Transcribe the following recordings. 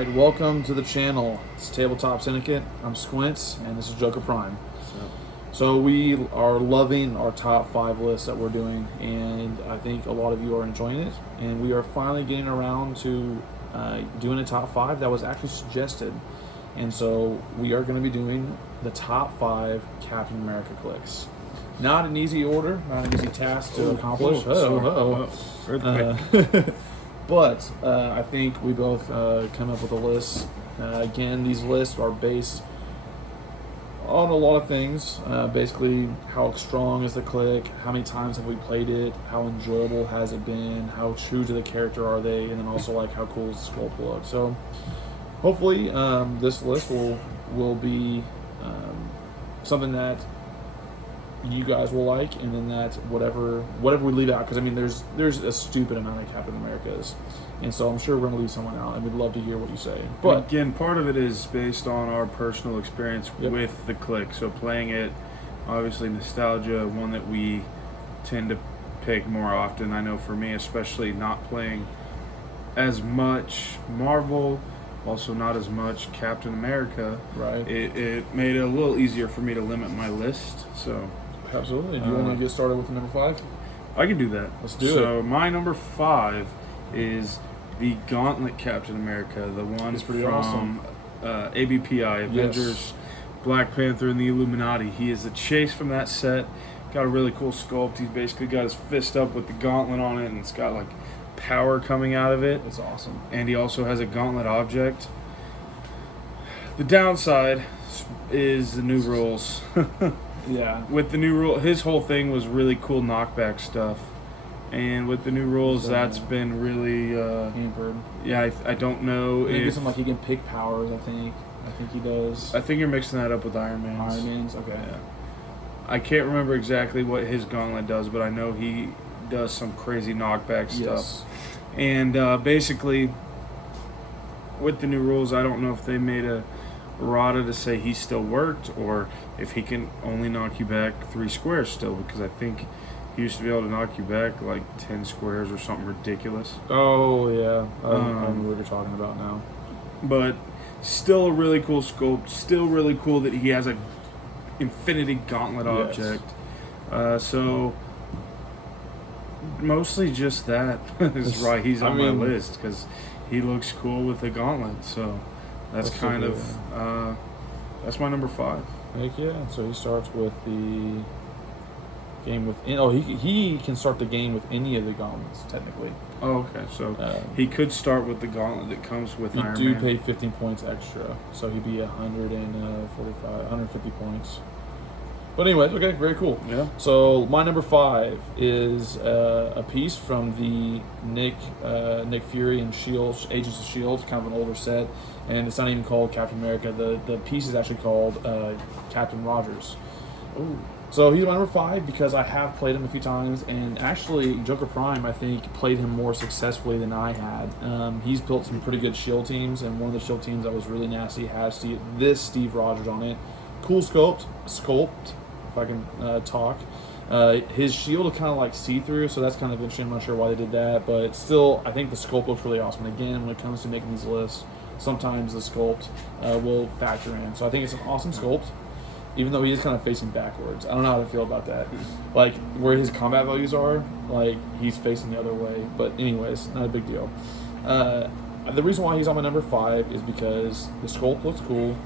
Alright, welcome to the channel. It's Tabletop Syndicate. I'm Squintz, and this is Joker Prime. So we are loving our top 5 lists that we're doing, and I think a lot of you are enjoying it. And we are finally getting around to doing a top 5 that was actually suggested. And so we are going to be doing the top 5 Captain America Heroclix. Not an easy order, not an easy task to accomplish. But I think we both come up with a list. Again, these lists are based on a lot of things. Basically, how strong is the click, how many times have we played it, how enjoyable has it been, how true to the character are they, and then also like how cool does the sculpt look. So hopefully this list will be something that you guys will like, and then that whatever we leave out, because I mean there's a stupid amount of Captain Americas, and so I'm sure we're gonna leave someone out, and we'd love to hear what you say. But and again, part of it is based on our personal experience with the click. So playing it, obviously nostalgia, one that we tend to pick more often. I know for me, especially not playing as much Marvel, also not as much Captain America. Right. It made it a little easier for me to limit my list. So. Absolutely. Do you want to get started with the number 5? I can do that. Let's do it. So my number 5 is the Gauntlet Captain America, the one from awesome. ABPI, Avengers, Black Panther, and the Illuminati. He is the chase from that set. Got a really cool sculpt. He's basically got his fist up with the gauntlet on it, and it's got like power coming out of it. It's awesome. And he also has a gauntlet object. The downside is the new rules. Yeah. With the new rule, his whole thing was really cool knockback stuff, and with the new rules, that's been really hampered. Yeah, I don't know if like he can pick powers. I think he does. I think you're mixing that up with Iron Man's. Iron Man's, okay. Yeah. I can't remember exactly what his gauntlet does, but I know he does some crazy knockback stuff. Yes. And basically, with the new rules, I don't know if they made a errata to say he still worked, or if he can only knock you back 3 squares still, because I think he used to be able to knock you back like 10 squares or something ridiculous. Oh yeah, I know what you're talking about now. But still a really cool sculpt, still really cool that he has a infinity gauntlet object. So mostly just that is why he's on my list, because he looks cool with the gauntlet. So that's kind of that's my number 5. Heck yeah! So he starts with the game with. He can start the game with any of the gauntlets technically. Oh, okay. So he could start with the gauntlet that comes with Iron Man. You do pay 15 points extra, so he'd be 150 points. But anyways, okay, very cool. Yeah. So my number 5 is a piece from the Nick Fury and Shield, Agents of Shield, kind of an older set, and it's not even called Captain America. The piece is actually called Captain Rogers. Ooh. So he's my number 5 because I have played him a few times, and actually Joker Prime, I think, played him more successfully than I had. He's built some pretty good shield teams, and one of the shield teams that was really nasty has Steve Rogers on it. Cool sculpt, if I can talk. His shield is kind of like see-through, so that's kind of interesting. I'm not sure why they did that, but still, I think the sculpt looks really awesome. And again, when it comes to making these lists, sometimes the sculpt will factor in. So I think it's an awesome sculpt, even though he is kind of facing backwards. I don't know how to feel about that. Like, where his combat values are, like, he's facing the other way. But anyways, not a big deal. The reason why he's on my number 5 is because the sculpt looks cool.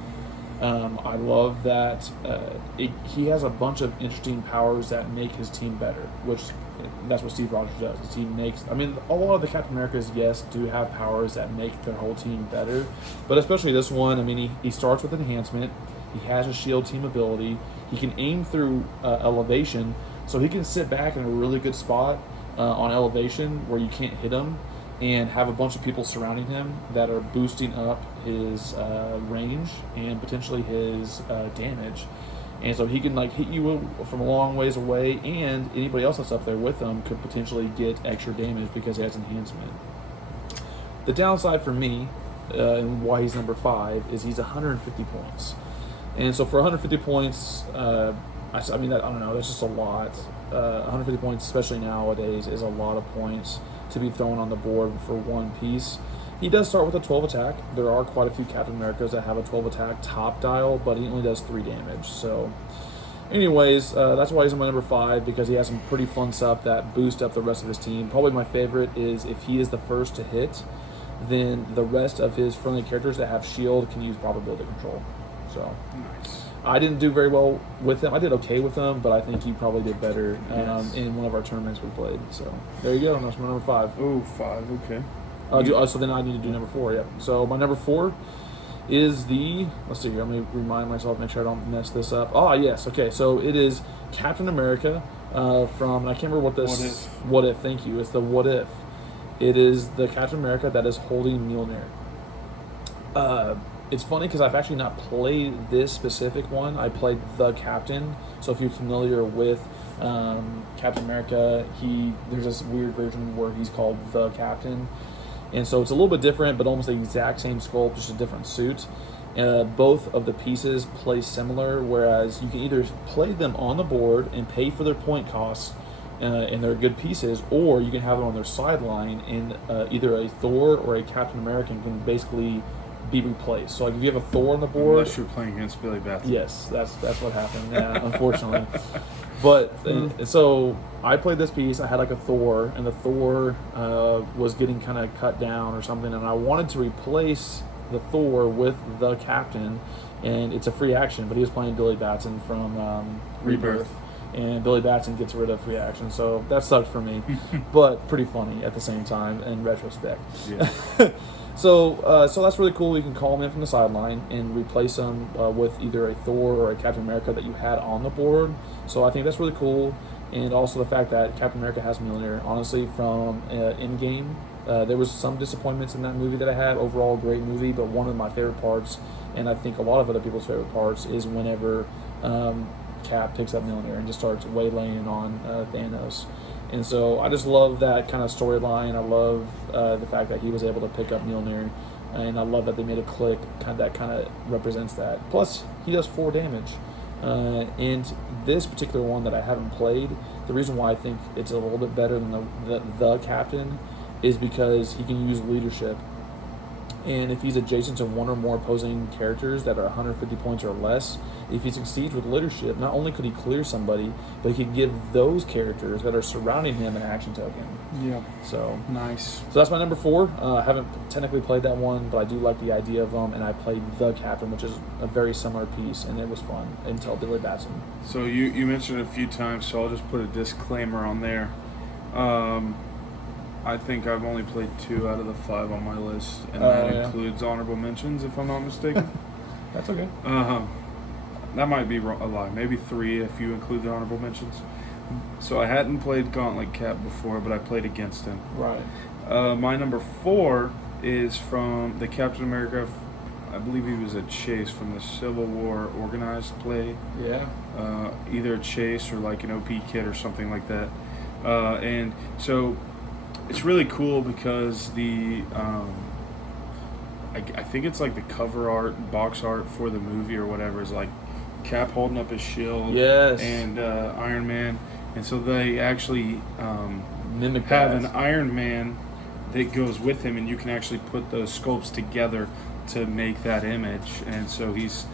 I love that he has a bunch of interesting powers that make his team better, which that's what Steve Rogers does. His team makes, I mean, a lot of the Captain Americas, yes, do have powers that make their whole team better, but especially this one, I mean, he starts with enhancement, he has a shield team ability, he can aim through elevation, so he can sit back in a really good spot on elevation where you can't hit him, and have a bunch of people surrounding him that are boosting up his range and potentially his damage. And so he can like hit you from a long ways away, and anybody else that's up there with him could potentially get extra damage because he has enhancement. The downside for me, and why he's number 5, is he's 150 points. And so for 150 points, I mean, I don't know, that's just a lot. 150 points, especially nowadays, is a lot of points to be thrown on the board for one piece. He does start with a 12 attack. There are quite a few Captain Americas that have a 12 attack top dial, but he only does 3 damage. So, anyways, that's why he's in my number 5, because he has some pretty fun stuff that boost up the rest of his team. Probably my favorite is if he is the first to hit, then the rest of his friendly characters that have shield can use probability control. So, Nice. I didn't do very well with him. I did okay with him, but I think he probably did better Yes. in one of our tournaments we played. So, there you go. That's my number 5. Oh, 5. Okay. So then I need to do number 4, yep. So my number 4 is the, let's see here, I'm going to remind myself, make sure I don't mess this up. Oh, yes, okay, so it is Captain America from, and I can't remember what this, What If, thank you, it's the What If. It is the Captain America that is holding Mjolnir. It's funny because I've actually not played this specific one. I played the Captain, so if you're familiar with Captain America, there's this weird version where he's called the Captain. And so it's a little bit different, but almost the exact same sculpt, just a different suit. Both of the pieces play similar, whereas you can either play them on the board and pay for their point costs, and they're good pieces, or you can have them on their sideline, and either a Thor or a Captain American can basically be replaced. So like if you have a Thor on the board... Unless you're playing against Billy Batson. Yes, that's what happened, yeah, unfortunately. But so I played this piece. I had like a Thor, and the Thor was getting kind of cut down or something, and I wanted to replace the Thor with the Captain, and it's a free action. But he was playing Billy Batson from Rebirth, and Billy Batson gets rid of free action, so that sucked for me, but pretty funny at the same time in retrospect. Yeah. So that's really cool. You can call him in from the sideline and replace him with either a Thor or a Captain America that you had on the board. So I think that's really cool. And also the fact that Captain America has Mjolnir. Honestly, from Endgame, there was some disappointments in that movie that I had. Overall, great movie, but one of my favorite parts, and I think a lot of other people's favorite parts, is whenever Cap picks up Mjolnir and just starts waylaying on Thanos. And so I just love that kind of storyline. I love the fact that he was able to pick up Mjolnir, and I love that they made a click that kind of represents that. Plus, he does 4 damage. And this particular one that I haven't played, the reason why I think it's a little bit better than the Captain is because he can use leadership. And if he's adjacent to one or more opposing characters that are 150 points or less, if he succeeds with leadership, not only could he clear somebody, but he could give those characters that are surrounding him an action token. Yeah. So Nice. So that's my number 4. I haven't technically played that one, but I do like the idea of them, and I played the Captain, which is a very similar piece, and it was fun until Billy Batson. So you mentioned it a few times, so I'll just put a disclaimer on there. I think I've only played 2 out of the 5 on my list, and that includes honorable mentions, if I'm not mistaken. That's okay. That might be a lie. Maybe 3 if you include the honorable mentions. So I hadn't played Gauntlet Cap before, but I played against him. Right. My number 4 is from the Captain America. I believe he was a chase from the Civil War organized play. Yeah. Either a chase or like an OP kit or something like that. And so it's really cool because I think it's like the cover art, box art for the movie or whatever is like Cap holding up his shield. Yes. And Iron Man. And so they actually Mimic have that. an Iron Man that goes with him, and you can actually put those sculpts together to make that image. And so he's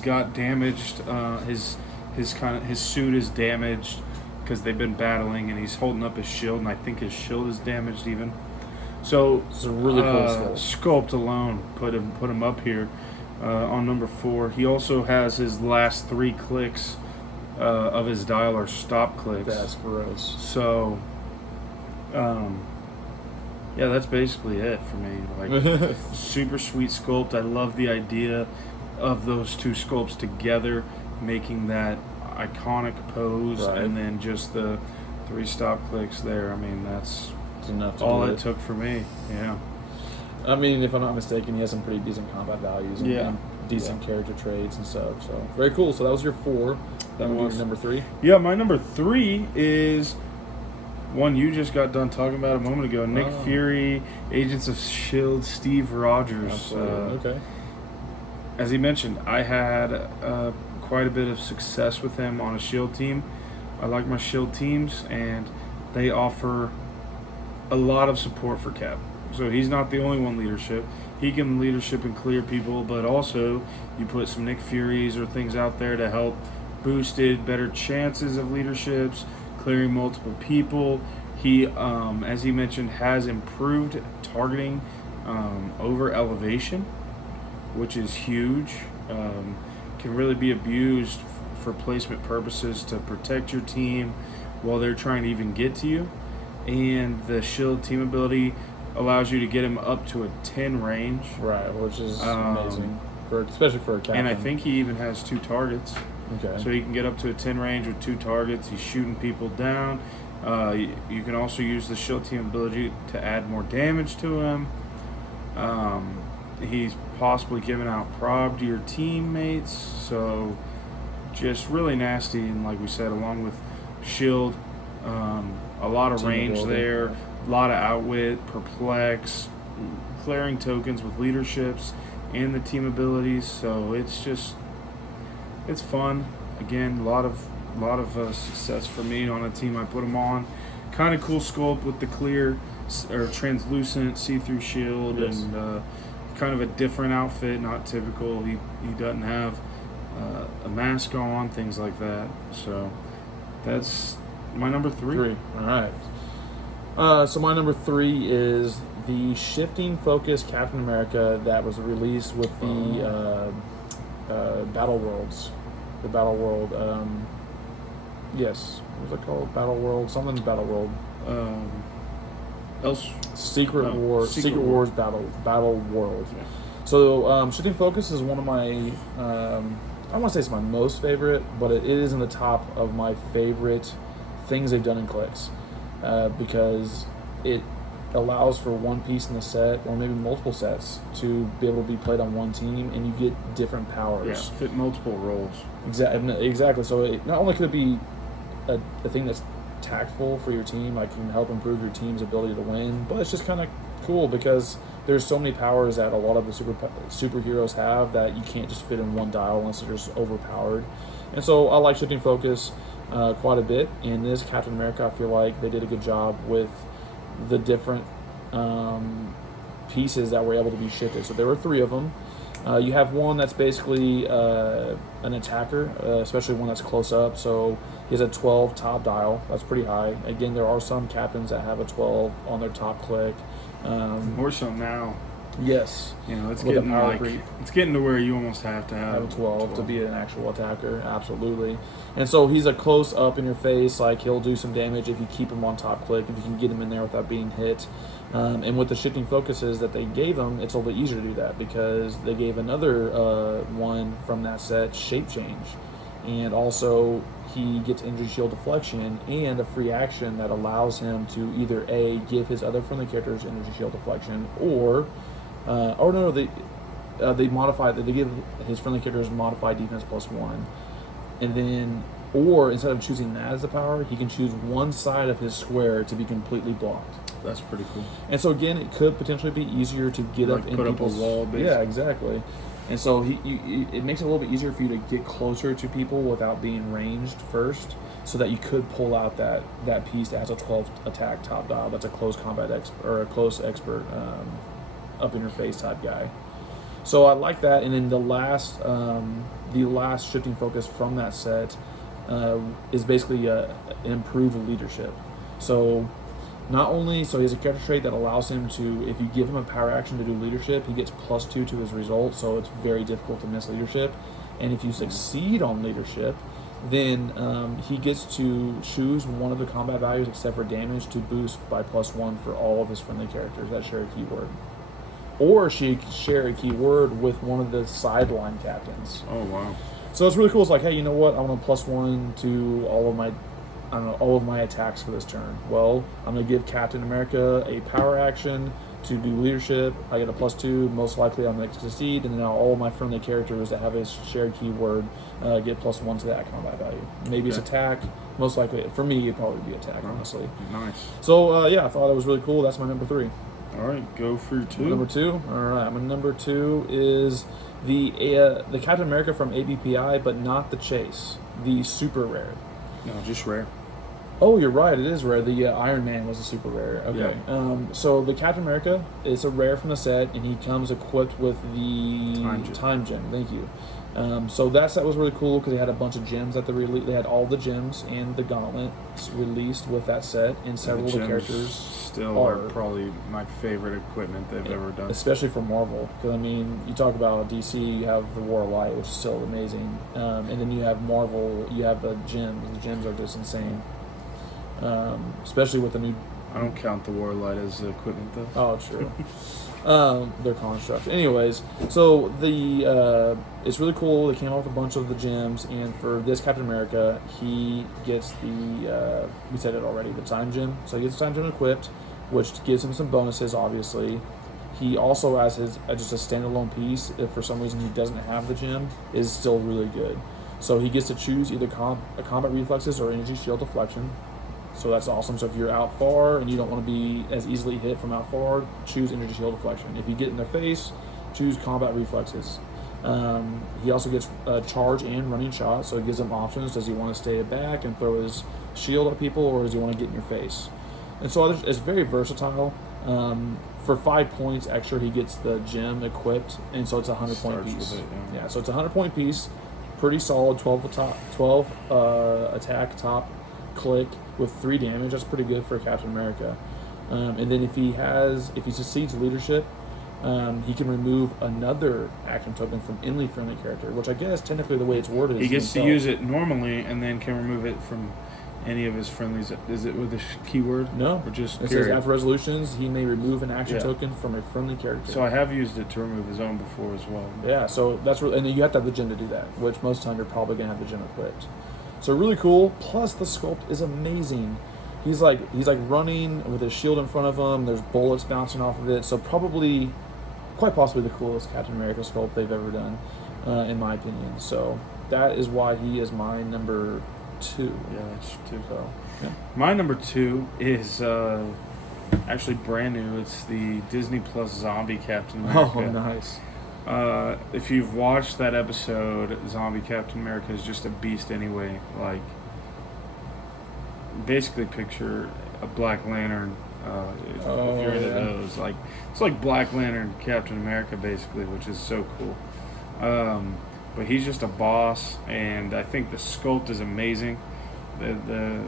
got damaged. His suit is damaged because they've been battling, and he's holding up his shield, and I think his shield is damaged even. So it's a really cool sculpt alone put him up here on number 4. He also has his last 3 clicks of his dial are stop clicks. That's gross. So, yeah, that's basically it for me. Like, super sweet sculpt. I love the idea of those 2 sculpts together, making that iconic pose, right. And then just the 3 stop clicks there. I mean, that's enough to all it took for me. Yeah. I mean, if I'm not mistaken, he has some pretty decent combat values and decent character traits and stuff. So very cool. So that was your 4. That was your number 3. Yeah, my number 3 is one you just got done talking about a moment ago. Nick Fury, Agents of S.H.I.E.L.D., Steve Rogers. Okay. As he mentioned, I had quite a bit of success with him on a S.H.I.E.L.D. team. I like my S.H.I.E.L.D. teams, and they offer a lot of support for Cap. So he's not the only one leadership. He can leadership and clear people, but also you put some Nick Furies or things out there to help boosted better chances of leaderships, clearing multiple people. He, as he mentioned, has improved targeting over elevation, which is huge. Can really be abused for placement purposes to protect your team while they're trying to even get to you. And the shield team ability allows you to get him up to a 10 range. Right, which is amazing, especially for a captain. And I think he even has 2 targets. Okay. So he can get up to a 10 range with 2 targets. He's shooting people down. You can also use the shield team ability to add more damage to him. He's possibly giving out prob to your teammates. So just really nasty. And like we said, along with shield, a lot of Team range ability. there, a lot of outwit, perplex, clearing tokens with leaderships and the team abilities. So it's fun. Again, a lot of success for me on a team I put him on. Kind of cool sculpt with the clear or translucent see-through shield. Yes. And kind of a different outfit, not typical. He doesn't have a mask on, things like that. So that's my number 3. All right. So my number 3 is the shifting focus Captain America that was released with the Battle Worlds. The Battle World. Yes. What was it called? Battle World. Something Battle World. Secret Wars Battle World. Yeah. So shifting focus is one of my. I don't want to say it's my most favorite, but it is in the top of my favorite things they've done in clicks, because it allows for one piece in the set or maybe multiple sets to be able to be played on one team, and you get different powers. Yeah, fit multiple roles. Exactly. So not only could it be a thing that's tactful for your team, like can help improve your team's ability to win, but it's just kind of cool because there's so many powers that a lot of the superheroes have that you can't just fit in one dial unless they're just overpowered. And so I like shifting focus quite a bit. In this Captain America, I feel like they did a good job with the different pieces that were able to be shifted. So there were 3 of them. You have one that's basically an attacker, especially one that's close up. So he has a 12 top dial. That's pretty high. Again, there are some captains that have a 12 on their top click. More so now. Yes. It's With a getting power creep. it's getting to where you almost have to have a 12 to be an actual attacker. Absolutely. And so he's a close up in your face. Like, he'll do some damage if you keep him on top click, if you can get him in there without being hit. And with the shifting focuses that they gave him, it's a little bit easier to do that because they gave another one from that set, Shape Change. And also he gets energy shield deflection and a free action that allows him to either A, give his other friendly characters energy shield deflection, or they modify that. They give his friendly characters modified defense +1, and then, or instead of choosing that as a power, he can choose one side of his square to be completely blocked. That's pretty cool. And so again, it could potentially be easier to get Like up in put up a people's wall, basically. Yeah, exactly. And so it makes it a little bit easier for you to get closer to people without being ranged first, so that you could pull out that piece that has a 12 attack top dial. That's a close combat expert or a close expert, up in your face type guy. So I like that. And then the last shifting focus from that set is basically an improved leadership. So not only, so he has a character trait that allows him to, if you give him a power action to do leadership, he gets +2 to his result, so it's very difficult to miss leadership. And if you succeed on leadership, then he gets to choose one of the combat values except for damage to boost by +1 for all of his friendly characters that share a keyword. Or she share a keyword with one of the sideline captains. Oh, wow. So it's really cool. It's like, hey, you know what? I want a +1 to all of my attacks for this turn. Well, I'm going to give Captain America a power action to do leadership. I get a +2. Most likely I'm going to succeed. And now all of my friendly characters that have a shared keyword get +1 to that combat value. Maybe it's attack. Most likely, for me, it'd probably be attack, honestly. Nice. So, yeah, I thought it was really cool. That's my number 3. All right, go for your 2. Number 2? All right, my number 2 is the Captain America from ABPI, but not the Chase. The super rare. No, just rare. Oh, you're right. It is rare. The Iron Man was a super rare. Okay. Yeah. So the Captain America is a rare from the set, and he comes equipped with the Time Gem. Thank you. So that set was really cool because they had a bunch of gems at the release. They had all the gems and the gauntlet released with that set, and several of the characters still are probably my favorite equipment they've ever done. Especially for Marvel, because I mean, you talk about DC, you have the War of Light, which is still amazing, and then you have Marvel, you have the gems. The gems are just insane. Especially with the new. I don't count the War Light as equipment though. Oh, true. Their construct. Anyways, so it's really cool. They came out with a bunch of the gems, and for this Captain America, he gets we said it already, the Time Gem. So he gets the Time Gem equipped, which gives him some bonuses. Obviously, he also has his just a standalone piece. If for some reason he doesn't have the gem, is still really good. So he gets to choose either combat reflexes or energy shield deflection. So that's awesome. So if you're out far and you don't want to be as easily hit from out far, choose energy shield deflection. If you get in their face, choose combat reflexes. He also gets charge and running shot, so it gives him options. Does he want to stay back and throw his shield at people, or does he want to get in your face? And so it's very versatile. For 5 points extra, he gets the gem equipped, and so it's a 100-point piece. Yeah, so it's a 100-point piece. Pretty solid. 12 attack top click with 3 damage. That's pretty good for Captain America. And then if he succeeds leadership, he can remove another action token from any friendly character, which I guess technically the way it's worded is he gets to use it normally and then can remove it from any of his friendlies. Is it with a keyword? No. Or just it says after resolutions, he may remove an action token from a friendly character. So I have used it to remove his own before as well. Yeah, so that's and then you have to have the gem to do that, which most of the time you're probably going to have the gem equipped. So really cool. Plus the sculpt is amazing. He's like running with his shield in front of him. There's bullets bouncing off of it. So probably, quite possibly the coolest Captain America sculpt they've ever done, in my opinion. So that is why he is my number 2. Yeah, that's 2. So yeah. My number 2 is actually brand new. It's the Disney Plus Zombie Captain America. Oh, nice. If you've watched that episode, Zombie Captain America is just a beast anyway. Like, basically picture a Black Lantern. If you're into those, like it's like Black Lantern Captain America basically, which is so cool. But he's just a boss, and I think the sculpt is amazing. The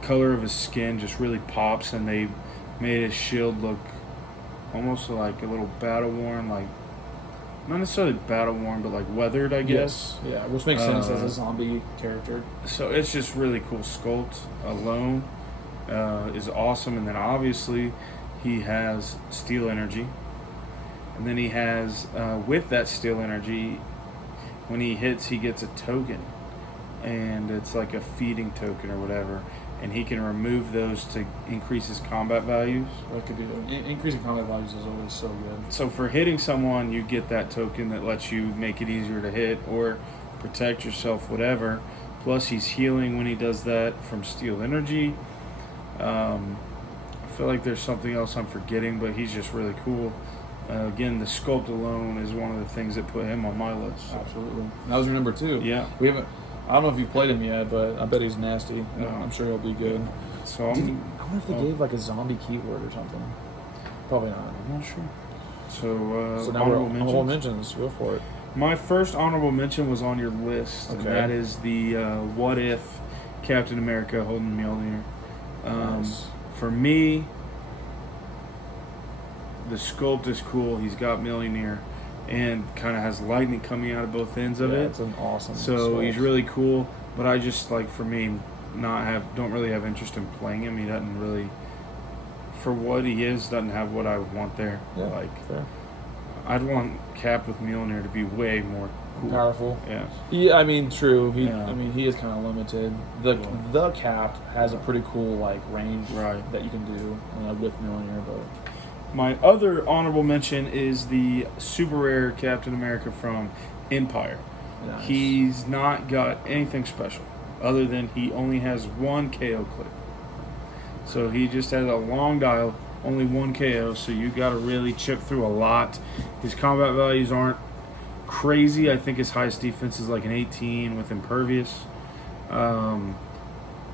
color of his skin just really pops, and they made his shield look almost like a little battle worn, like. Not necessarily battle worn, but like weathered, I guess. Yes. Yeah, which makes sense as a zombie character. So it's just really cool. Sculpt alone is awesome, and then obviously he has steel energy, and then he has with that steel energy, when he hits, he gets a token, and it's like a feeding token or whatever. And he can remove those to increase his combat values. That could be increasing combat values is always so good. So for hitting someone, you get that token that lets you make it easier to hit or protect yourself, whatever. Plus, he's healing when he does that from steel energy. I feel like there's something else I'm forgetting, but he's just really cool. Again, the sculpt alone is one of the things that put him on my list. Absolutely. That was your number 2. Yeah. We haven't. I don't know if you've played him yet, but I bet he's nasty. No. I'm sure he'll be good. So I wonder if they gave like a zombie keyword or something. Probably not. I'm not sure. So now honorable mentions. Go for it. My first honorable mention was on your list, and that is the What If Captain America holding Mjolnir. Nice. For me, the sculpt is cool. He's got Mjolnir. And kind of has lightning coming out of both ends of it. It's an awesome. So he's really cool, but I just for me don't really have interest in playing him. He doesn't really, for what he is, doesn't have what I would want there. Yeah, fair. I'd want Cap with Mjolnir to be way more cool. Powerful. Yeah. Yeah, I mean, true. He is kind of limited. The Cap has a pretty cool range that you can do with Mjolnir, but. My other honorable mention is the super rare Captain America from Empire. Nice. He's not got anything special other than he only has 1 KO clip. So he just has a long dial, only 1 KO, so you got to really chip through a lot. His combat values aren't crazy. I think his highest defense is like an 18 with impervious.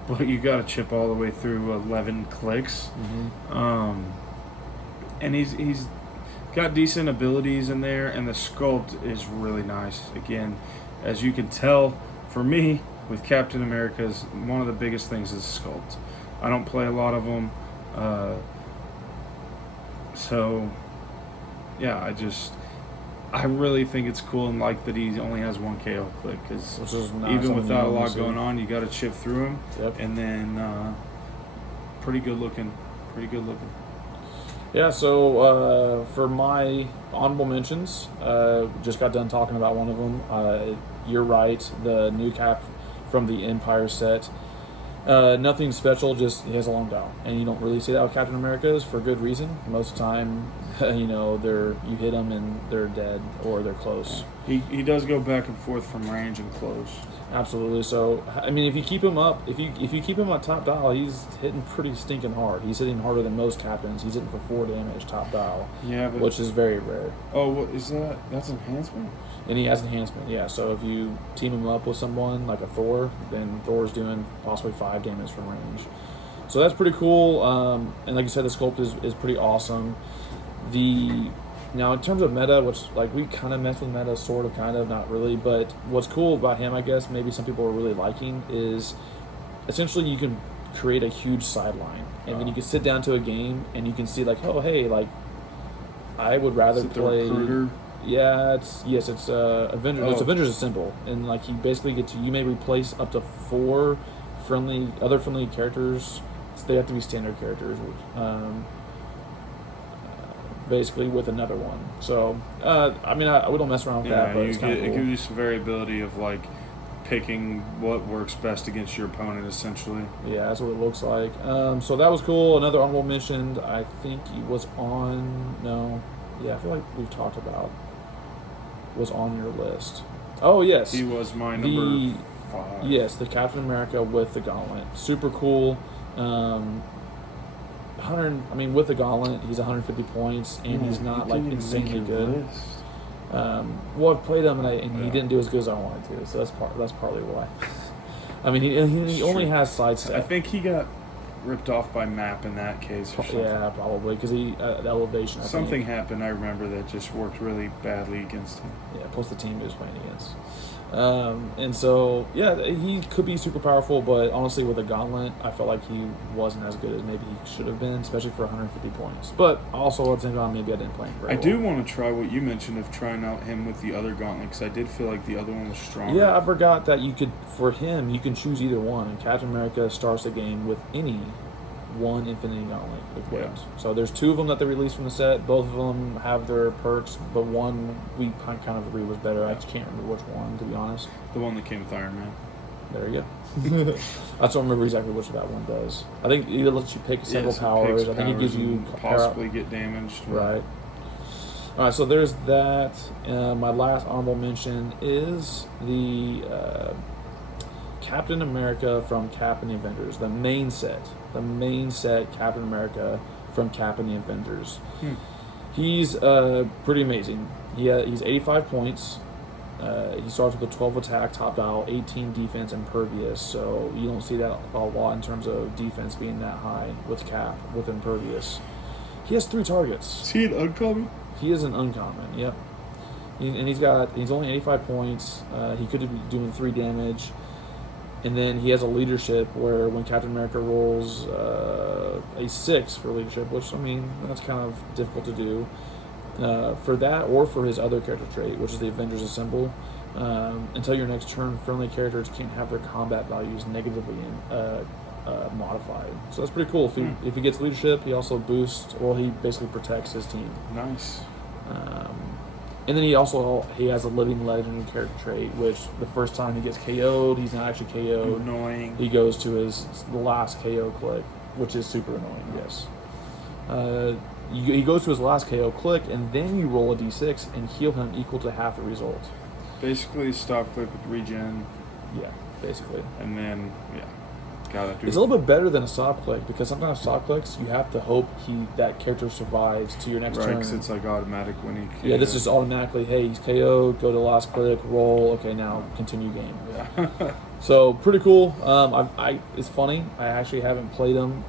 but you got to chip all the way through 11 clicks. And he's got decent abilities in there, and the sculpt is really nice. Again, as you can tell, for me, with Captain America's, one of the biggest things is sculpt. I don't play a lot of them, so yeah, I really think it's cool and like that he only has one KO click, because even without a lot going on, you got to chip through him. And then pretty good looking. Yeah, so for my honorable mentions, just got done talking about one of them. You're right, the new Cap from the Empire set. Nothing special, just he has a long dial. And you don't really see that with Captain America's for good reason. Most of the time, you hit them and they're dead or they're close. He does go back and forth from range and close. Absolutely. So, I mean, if you keep him up, if you keep him at top dial, he's hitting pretty stinking hard. He's hitting harder than most captains. He's hitting for 4 damage top dial, which is very rare. Oh, what is that? That's enhancement? And he has enhancement, yeah. So if you team him up with someone like a Thor, then Thor's doing possibly 5 damage from range. So that's pretty cool. And like you said, the sculpt is pretty awesome. Now, in terms of meta, which, like, we kind of mess with meta, sort of, kind of, not really, but what's cool about him, I guess, maybe some people are really liking, is essentially you can create a huge sideline, and then you can sit down to a game, and you can see, like, oh, hey, like, I would rather play... the recruiter? Yeah, it's Avengers. Oh. It's Avengers Assemble, and, like, you basically you may replace up to 4 other friendly characters. So they have to be standard characters, basically with another one. So, I mean, we don't mess around with that, but it's kind of cool. It gives you some variability of, like, picking what works best against your opponent, essentially. Yeah, that's what it looks like. So that was cool. Another honorable mention, I think he was I feel like we've talked about, was on your list. Oh, yes. He was my number 5. Yes, the Captain America with the gauntlet. Super cool. With the gauntlet, he's 150 points, and he's not like insanely good. Well, I've played him, and he didn't do as good as I wanted to, so that's partly why. I mean, he only has sidestep. I think he got ripped off by map in that case. Or something. Yeah, probably because the elevation. Something happened. I remember that just worked really badly against him. Yeah, plus the team he was playing against. And so, yeah, he could be super powerful, but honestly, with a gauntlet, I felt like he wasn't as good as maybe he should have been, especially for 150 points. But also, at the same time, maybe I didn't play him very well. I do want to try what you mentioned of trying out him with the other gauntlet, because I did feel like the other one was stronger. Yeah, I forgot that you can choose either one, and Captain America starts the game with any one Infinity Gauntlet equipped. So there's 2 of them that they released from the set. Both of them have their perks, but one we kind of agree was better. I just can't remember which one, to be honest. The one that came with Iron Man. There you go. I don't remember exactly which that one does. I think it lets you pick several powers. I think it gives you possibly get damaged. Right. All right, so there's that. My last honorable mention is the Captain America from Cap and the Avengers, the main set. The main set, Captain America from Cap and the Avengers. He's pretty amazing. He's 85 points. He starts with a 12 attack, top dial, 18 defense, impervious. So you don't see that a lot in terms of defense being that high with Cap, with impervious. He has 3 targets. Is he an uncommon? He is an uncommon, yep. And he's only 85 points. He could be doing 3 damage. And then he has a leadership where when Captain America rolls a 6 for leadership, which, I mean, that's kind of difficult to do. For that or for his other character trait, which is the Avengers Assemble, until your next turn, friendly characters can't have their combat values negatively modified. So that's pretty cool. If he gets leadership, he also boosts, or he basically protects his team. Nice. And then he has a living legend character trait, which the first time he gets KO'd, he's not actually KO'd. Annoying. He goes to his last KO click, which is super annoying, yes. He goes to his last KO click, and then you roll a d6 and heal him equal to half the result. Basically, stop click with regen. Yeah, basically. And then, it's a little bit better than a stop click, because sometimes stop clicks, you have to hope that character survives to your next turn. Right, because it's like automatic when he KO'd. Yeah, this is automatically, hey, he's KO'd, go to last click, roll, okay, now continue game. Yeah. So pretty cool. It's funny. I actually haven't played them,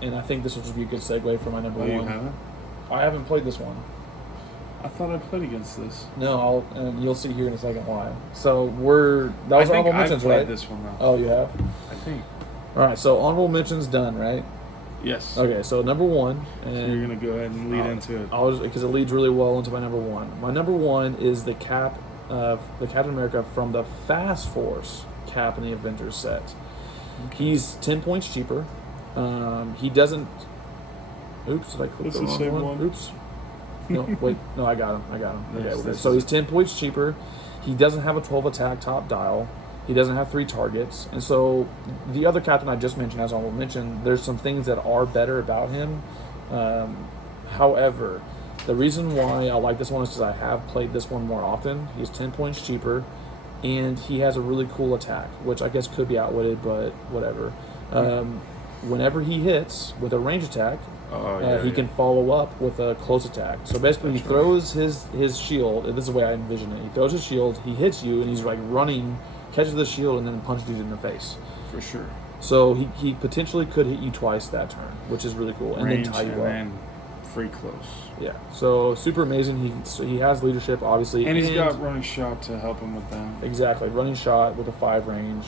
and I think this will just be a good segue for my number Oh, one. you haven't? I haven't played this one. I thought I played against this. No, and you'll see here in a second why. So that was I think honorable I've mentions, played right? this one though. Oh, you have. I think. All right, so honorable mentions done, right? Yes. Okay, so number one, So and you're gonna go ahead and lead into it. because it leads really well into my number one. My number one is the Captain America from the Fast Force Cap in the Avengers set. He's 10 points cheaper. He doesn't. Oops, did I click It's the the wrong same one? one. Oops. No, wait. No, I got him. Okay, Yes, we're good. this So is- he's 10 points cheaper. He doesn't have a 12 attack top dial. He doesn't have 3 targets. And so the other captain I just mentioned, as I will mention, there's some things that are better about him. However, the reason why I like this one is because I have played this one more often. He's 10 points cheaper, and he has a really cool attack, which I guess could be outwitted, but whatever. Whenever he hits with a range attack, he can follow up with a close attack. So basically, he throws his shield. This is the way I envision it. He throws his shield, he hits you, and he's like running, catches the shield, and then punches you in the face. For sure. So he potentially could hit you twice that turn, which is really cool, and Range then tie you and up. then free close. Yeah. So super amazing. He has leadership, obviously, And he's got running shot to help him with that. exactly running shot with a 5 range.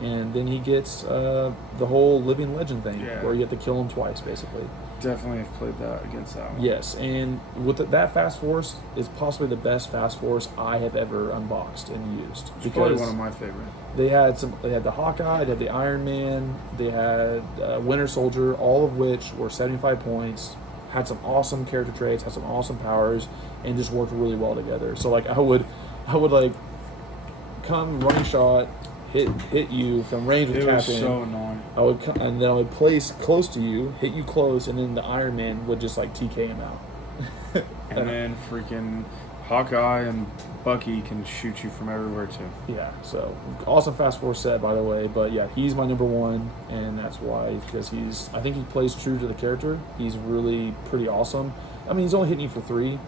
And then he gets the whole living legend thing, Yeah. where you have to kill him twice, basically. Definitely have played that against that one. Yes, and with that Fast Force is possibly the best Fast Force I have ever unboxed and used. It's probably one of my favorite. They had the Hawkeye, they had the Iron Man, they had Winter Soldier, all of which were 75 points, had some awesome character traits, had some awesome powers, and just worked really well together. So like I would like come running shot, hit you from range with It was Captain. so annoying. I would come, and then I would place close to you, hit you close, and then the Iron Man would just like TK him out. And then freaking Hawkeye and Bucky can shoot you from everywhere too. Yeah, so awesome Fast Force set, by the way. But yeah, he's my number one, and that's why, because I think he plays true to the character. He's really pretty awesome. I mean, he's only hitting you for 3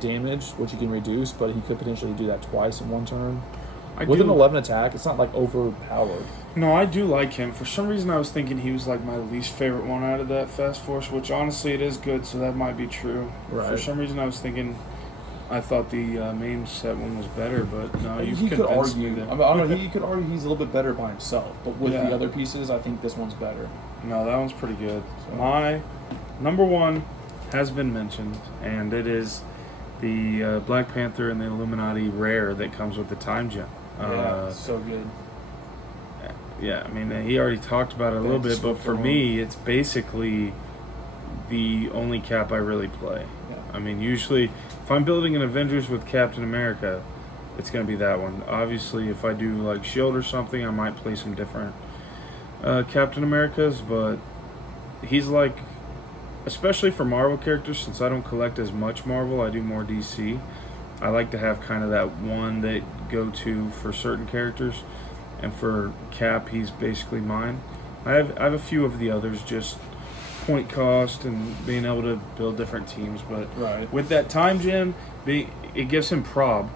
damage, which you can reduce, but he could potentially do that twice in one turn. With an 11 attack, it's not like overpowered. No, I do like him. For some reason, I was thinking he was like my least favorite one out of that Fast Force, which honestly it is good, so that might be true. Right. For some reason, I was thinking, I thought the main set one was better, but no, you've He could convinced me argue. that. I mean, I don't know. He could argue he's a little bit better by himself, but with Yeah. the other pieces, I think this one's better. No, that one's pretty good. So. My number one has been mentioned, and it is the Black Panther and the Illuminati rare that comes with the time gem. So good. Yeah, I mean, he already talked about it a little bit, but for me, it's basically the only cap I really play. Yeah. I mean, usually, if I'm building an Avengers with Captain America, it's going to be that one. Obviously, if I do like S.H.I.E.L.D. or something, I might play some different Captain Americas, but he's like, especially for Marvel characters, since I don't collect as much Marvel, I do more DC. I like to have kind of that one that go to for certain characters, and for Cap, he's basically mine. I have a few of the others, just point cost and being able to build different teams. But Right. with that time gem, it gives him prob,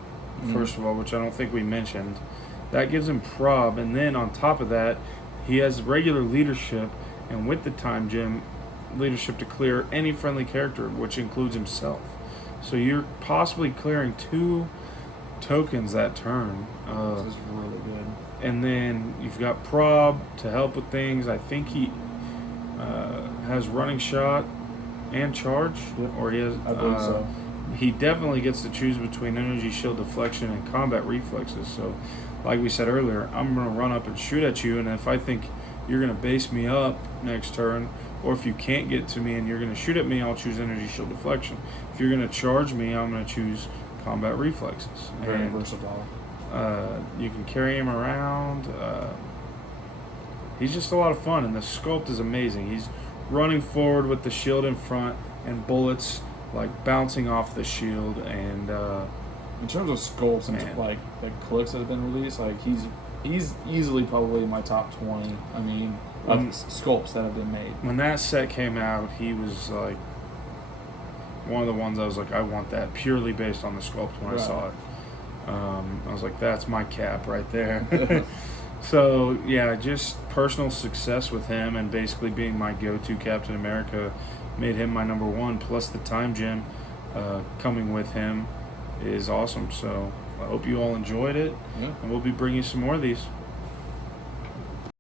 first of all, which I don't think we mentioned. That gives him prob, and then on top of that, he has regular leadership, and with the time gem, leadership to clear any friendly character, which includes himself. So you're possibly clearing 2 tokens that turn. This is really good. And then you've got prob to help with things. I think he has running shot and charge, or he has. I believe so. He definitely gets to choose between energy shield deflection and combat reflexes. So, like we said earlier, I'm going to run up and shoot at you, and if I think you're going to base me up next turn, or if you can't get to me and you're going to shoot at me, I'll choose energy shield deflection. If you're going to charge me, I'm going to choose combat reflexes. Very And versatile. you can carry him around. He's just a lot of fun, and the sculpt is amazing. He's running forward with the shield in front and bullets like bouncing off the shield. And In terms of sculpts and like the clicks that have been released, like he's easily probably my top 20. I mean, of sculpts that have been made. when that set came out, he was like one of the ones I was like, I want that, purely based on the sculpt when I saw it. I was like, that's my Cap right there. So yeah, just personal success with him and basically being my go-to Captain America made him my number one. Plus the time gem coming with him is awesome. So I hope you all enjoyed it, Yeah. and we'll be bringing some more of these.